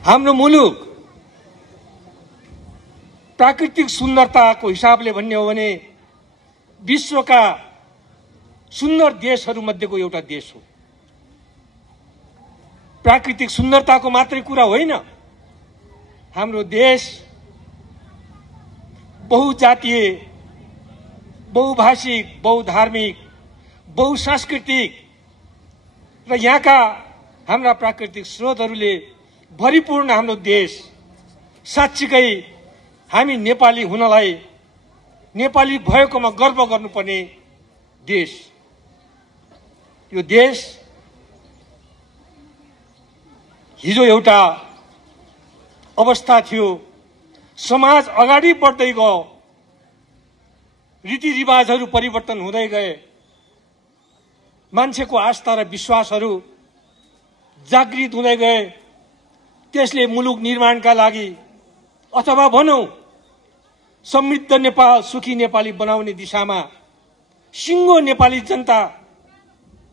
हाम्रो मुलुक प्राकृतिक सुन्दरताको हिसाबले भन्ने हो भने विश्वका सुन्दर देशहरूमध्येको एउटा देश हो। प्राकृतिक सुन्दरताको मात्रै कुरा होइन, हाम्रो देश बहुजातीय, बहुभाषिक, बहुधार्मिक, बहुसांस्कृतिक र यहाँका हाम्रा प्राकृतिक स्रोतहरूले भरिपूर्ण हाम्रो देश। साँच्चीकै हामी नेपाली हुनलाई, नेपाली भएकोमा गर्व गर्नुपर्ने देश। यो देश हिजो एउटा अवस्था थियो, समाज अगाडि बढ्दै गयो, रीतिरिवाजहरू परिवर्तन हुँदै गए, मान्छेको आस्था र विश्वासहरू जागृत हुँदै गए। त्यसले मुलुक निर्माणका लागि अथवा भनौं समृद्ध नेपाल, सुखी नेपाली बनाउने दिशामा सिङ्गो नेपाली जनता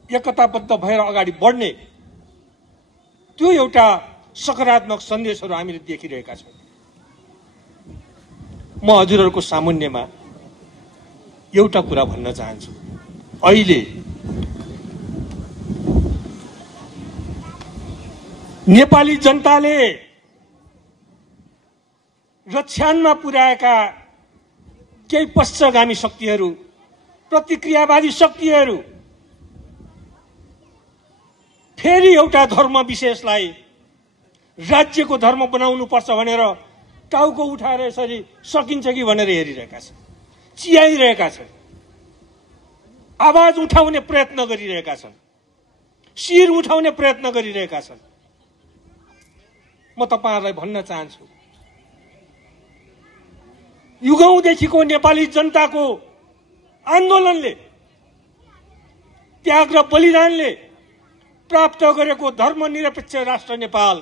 एकताबद्ध भएर अगाडि बढ्ने, त्यो एउटा सकारात्मक सन्देशहरू हामीले देखिरहेका छौं। म हजुरहरूको सामुन्नेमा एउटा कुरा भन्न चाहन्छु। अहिले नेपाली जनताले रक्षानमा पुर्याएका केही पश्चगामी शक्तिहरू, प्रतिक्रियावादी शक्तिहरू फेरि एउटा धर्म विशेषलाई राज्यको धर्म बनाउनुपर्छ भनेर टाउको उठाएर यसरी सकिन्छ कि भनेर हेरिरहेका छन्, चियाइरहेका छन्, आवाज उठाउने प्रयत्न गरिरहेका छन्, शिर उठाउने प्रयत्न गरिरहेका छन्। म तपाईहरुलाई भन्न चाहन्छु, युगौंदेखिको नेपाली जनताको आन्दोलनले, त्याग र बलिदानले प्राप्त गरेको धर्मनिरपेक्ष राष्ट्र नेपाल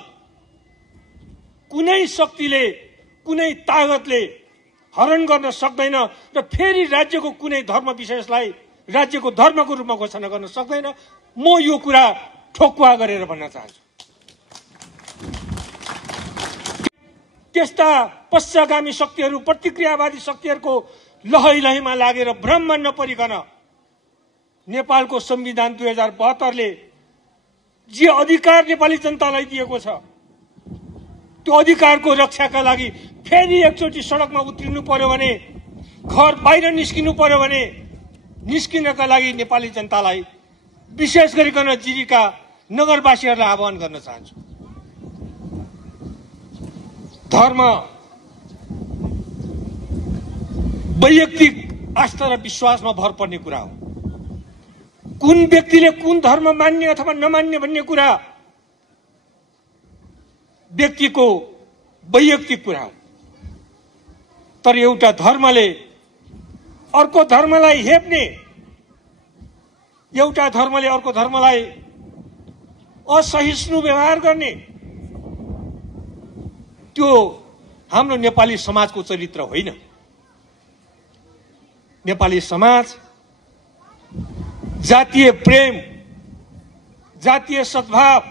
कुनै शक्तिले, कुनै तागतले हरण गर्न सक्दैन र फेरि राज्यको कुनै धर्म विशेषलाई राज्यको धर्मको रूपमा घोषणा गर्न सक्दैन। म यो कुरा ठोक्वा गरेर भन्न चाहन्छु। त्यस्ता पश्चगामी शक्तिहरू, प्रतिक्रियावादी शक्तिहरूको लहैलहीमा लागेर भ्रममा नपरिकन नेपालको संविधान 2072ले जे अधिकार नेपाली जनतालाई दिएको छ, त्यो अधिकारको रक्षाका लागि फेरि एकचोटि सडकमा उत्रिनु पर्यो भने, घर बाहिर निस्किनु पर्यो भने, निस्किनका लागि नेपाली जनतालाई, विशेष गरिकन जिरीका नगरवासीहरूलाई आह्वान गर्न चाहन्छु। धर्म वैयक्तिक आस्था र विश्वासमा भर पर्ने कुरा हो। कुन व्यक्तिले कुन धर्म मान्ने अथवा नमान्ने भन्ने कुरा व्यक्तिको वैयक्तिक कुरा हो। तर एउटा धर्मले अर्को धर्मलाई हेप्ने, एउटा धर्मले अर्को धर्मलाई असहिष्णु व्यवहार गर्ने, त्यो हाम्रो नेपाली समाजको चरित्र होइन। नेपाली समाज जातीय प्रेम, जातीय सद्भाव,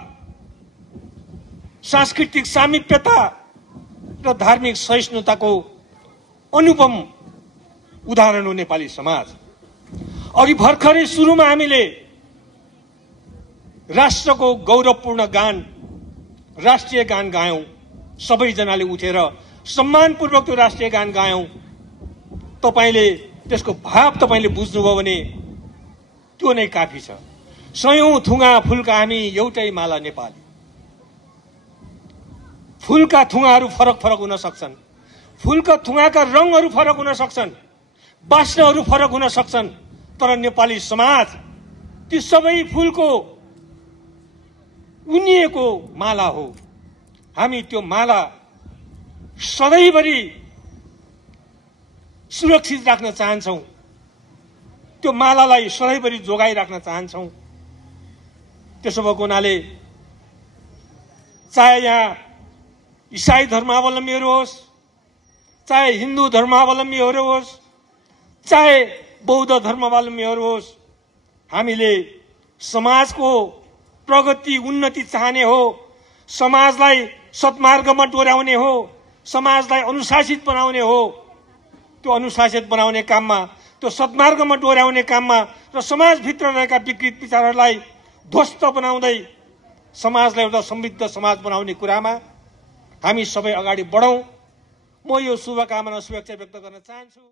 सांस्कृतिक सामिप्यता र धार्मिक सहिष्णुताको अनुपम उदाहरण हो नेपाली समाज। अघि भर्खरै सुरुमा हामीले राष्ट्रको गौरवपूर्ण गान, राष्ट्रिय गान गायौं। सबैजनाले उठेर सम्मानपूर्वक त्यो राष्ट्रिय गान गायौं। तपाईले त्यसको भाव तपाईले बुझ्नुभयो भने त्यो नै काफी छ। सयौं थुङ्गा फूलका हामी एउटै माला नेपाली। फूलका थुङ्गाहरू फरक फरक हुन सक्छन्, फूलका थुङ्गाका रङहरू फरक हुन सक्छन्, बास्नाहरू फरक हुन सक्छन्, तर नेपाली समाज ती सबै फूलको उनिएको माला हो। हामी त्यो माला सधैँभरि सुरक्षित राख्न चाहन्छौं, त्यो मालालाई सधैँभरि जोगाइराख्न चाहन्छौं। त्यसो भएको हुनाले चाहे यहाँ इसाई धर्मावलम्बीहरू होस्, चाहे हिन्दू धर्मावलम्बीहरू होस्, चाहे बौद्ध धर्मावलम्बीहरू होस्, हामीले समाजको प्रगति, उन्नति चाहने हो समाजलाई सत्मार्गमा डोर्याउने हो, समाजलाई अनुशासित बनाउने हो। त्यो अनुशासित बनाउने काममा, त्यो सत्मार्गमा डोर्याउने काममा र समाजभित्र रहेका विकृत विचारहरूलाई ध्वस्त बनाउँदै समाजलाई एउटा समृद्ध समाज बनाउने कुरामा हामी सबै अगाडि बढौं। म यो शुभकामना शुभेच्छा व्यक्त गर्न चाहन्छु।